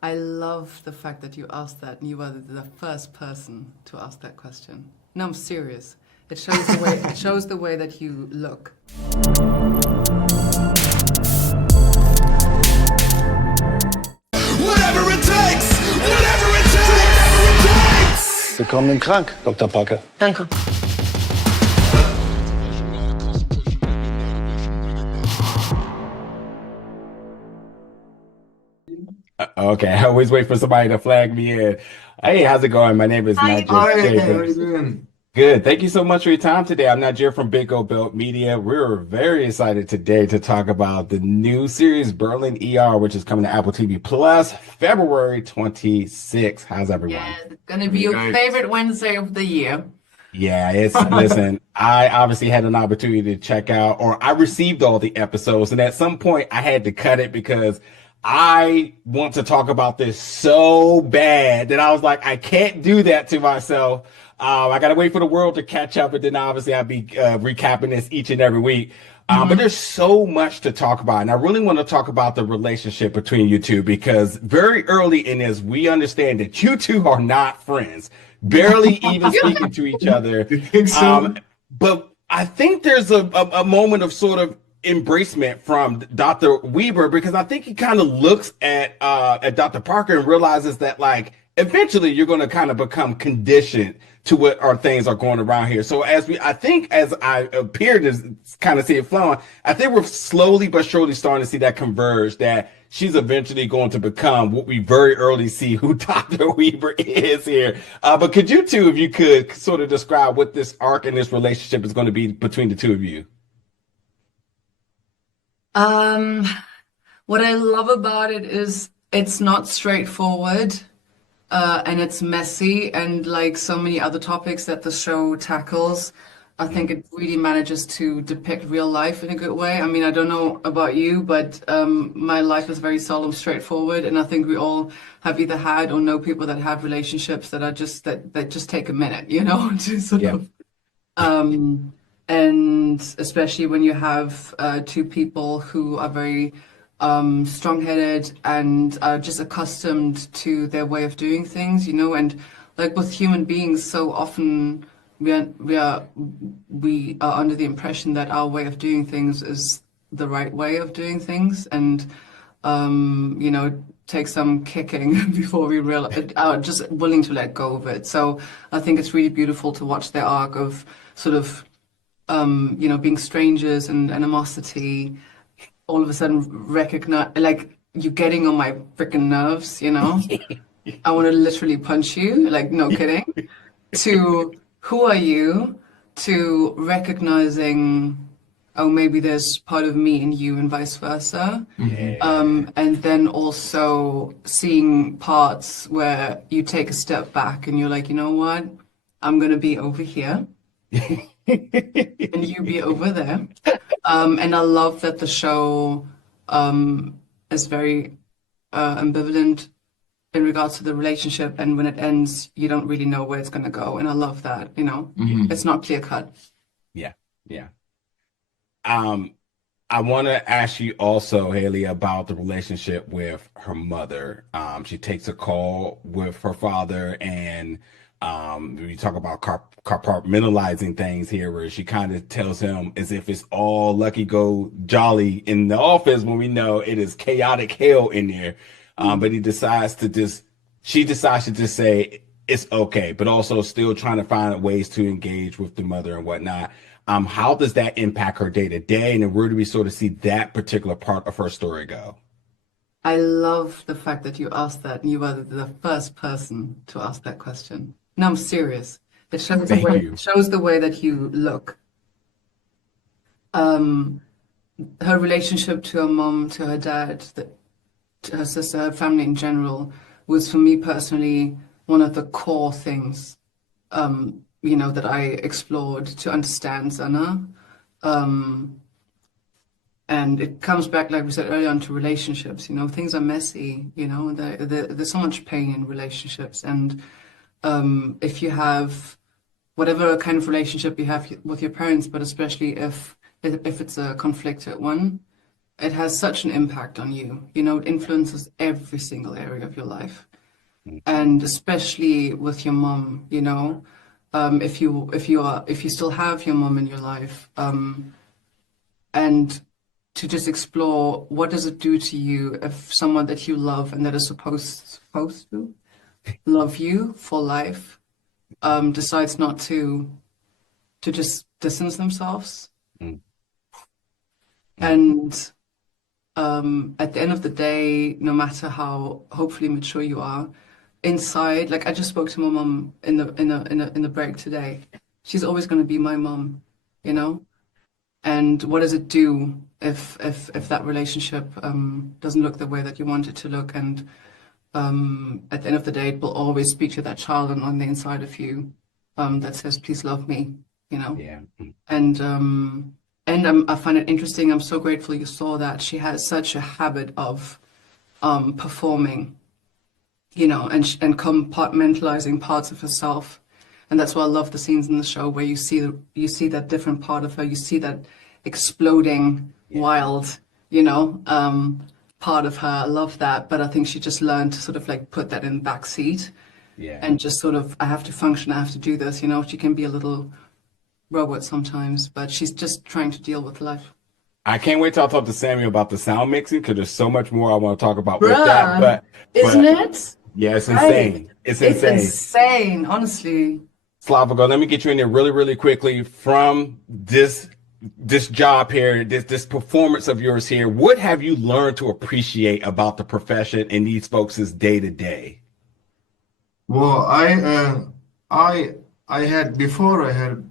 I love the fact that you asked that and you were the first person to ask that question. No, I'm serious. It shows the way that you look. Whatever it takes! Whatever it takes! Whatever it takes! Willkommen krank, Dr. Parker. Danke. Okay, I always wait for somebody to flag me in. Hey, how's it going? My name is Hi. Najir. Hi, Hey, how are you doing? good. Thank you so much for your time today. I'm Najir from Big O Belt Media. We're very excited today to talk about the new series Berlin ER, which is coming to Apple TV Plus February 26th. How's everyone? Yeah, it's gonna be your Right. favorite Wednesday of the year. Yeah, listen, I obviously had an opportunity to check out, or I received all the episodes, and at some point I had to cut it because I want to talk about this so bad that I was like, I can't do that to myself. I gotta wait for the world to catch up, and then obviously I'll be recapping this each and every week. But there's so much to talk about, and I really want to talk about the relationship between you two because very early in this, we understand that you two are not friends, barely even speaking to each other. You think so? But I think there's a moment of sort of embracement from Dr. Weber because I think he kind of looks at Dr. Parker and realizes that like eventually you're going to kind of become conditioned to what our things are going around here. So as I appear to kind of see it flowing, I think we're slowly but surely starting to see that converge that she's eventually going to become what we very early see who Dr. Weber is here. But could you two, if you could sort of describe what this arc and this relationship is going to be between the two of you? Um, what I love about it is it's not straightforward, and it's messy, and like so many other topics that the show tackles, I think it really manages to depict real life in a good way. I mean, I don't know about you, but my life is very seldom straightforward, and I think we all have either had or know people that have relationships that are just that just take a minute, to sort Yeah. of and especially when you have two people who are very strong-headed and are just accustomed to their way of doing things, and like with human beings, so often we are under the impression that our way of doing things is the right way of doing things, and take some kicking before we realize are just willing to let go of it. So I think it's really beautiful to watch their arc of sort of being strangers and animosity, all of a sudden recognize, like, you're getting on my freaking nerves. I want to literally punch you, like, no kidding. To who are you, to recognizing, oh, maybe there's part of me in you and vice versa. And then also seeing parts where you take a step back and you're like, you know what? I'm going to be over here and you be over there. And I love that the show is very ambivalent in regards to the relationship, and when it ends, you don't really know where it's going to go. And I love that, it's not clear cut. Yeah, yeah. I want to ask you also, Haley, about the relationship with her mother. She takes a call with her father, and we talk about compartmentalizing things here, where she kind of tells him as if it's all lucky go jolly in the office when we know it is chaotic hell in there. But she decides to just say it's okay, but also still trying to find ways to engage with the mother and whatnot. How does that impact her day to day, and then where do we sort of see that particular part of her story go? I love the fact that you asked that and you were the first person to ask that question. No, I'm serious. It shows Thank you. it shows the way that you look. Her relationship to her mom, to her dad, to her sister, her family in general, was for me personally one of the core things, that I explored to understand Sana. And it comes back, like we said earlier, on to relationships. Things are messy. There's so much pain in relationships, and if you have whatever kind of relationship you have with your parents, but especially if it's a conflicted one, it has such an impact on you. You know, it influences every single area of your life, and especially with your mom. You know, if you still have your mom in your life, and to just explore what does it do to you if someone that you love and that is supposed to love you for life decides not to just distance themselves. Mm. And at the end of the day, no matter how hopefully mature you are, inside, like I just spoke to my mom in the break today. She's always going to be my mom, you know. And what does it do if that relationship doesn't look the way that you want it to look? And at the end of the day, it will always speak to that child on the inside of you that says, "Please love me," you know. Yeah. And I find it interesting. I'm so grateful you saw that. She has such a habit of performing, you know, and compartmentalizing parts of herself. And that's why I love the scenes in the show where you see that different part of her. You see that exploding, wild, you know, part of her. I love that. But I think she just learned to sort of like put that in the back seat Yeah. and just sort of, I have to function, I have to do this, you know. She can be a little robot sometimes, but she's just trying to deal with life. I can't wait till I talk to Samuel about the sound mixing because there's so much more I want to talk about with that. Bruh, isn't it? Yeah, it's Right. insane. It's It's insane. insane, honestly. Slavko, let me get you in there really, really quickly from this job here, this performance of yours here. What have you learned to appreciate about the profession and these folks' day to day? Well, I had before I had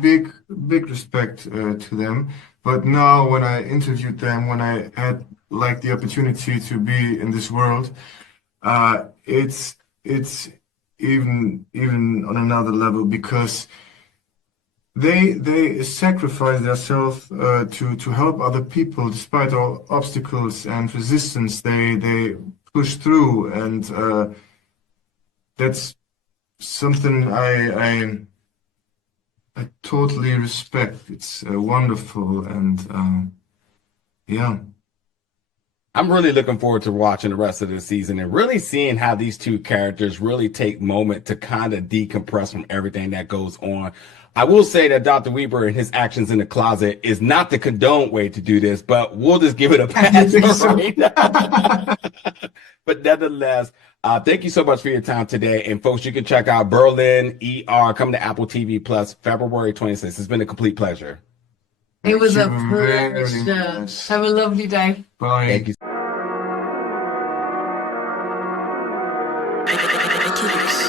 big respect to them, but now when I interviewed them, when I had like the opportunity to be in this world, it's even on another level because they sacrifice themselves to help other people despite all obstacles and resistance they push through, and that's something I totally respect. It's wonderful, and yeah. I'm really looking forward to watching the rest of the season and really seeing how these two characters really take moment to kind of decompress from everything that goes on. I will say that Dr. Weber and his actions in the closet is not the condoned way to do this, but we'll just give it a pass think so? right now. But nevertheless, thank you so much for your time today. And folks, you can check out Berlin ER coming to Apple TV Plus February 26th. It's been a complete pleasure. It was a Thank you very pleasure. much. Have a lovely day. Bye. Thank you. Ridiculous.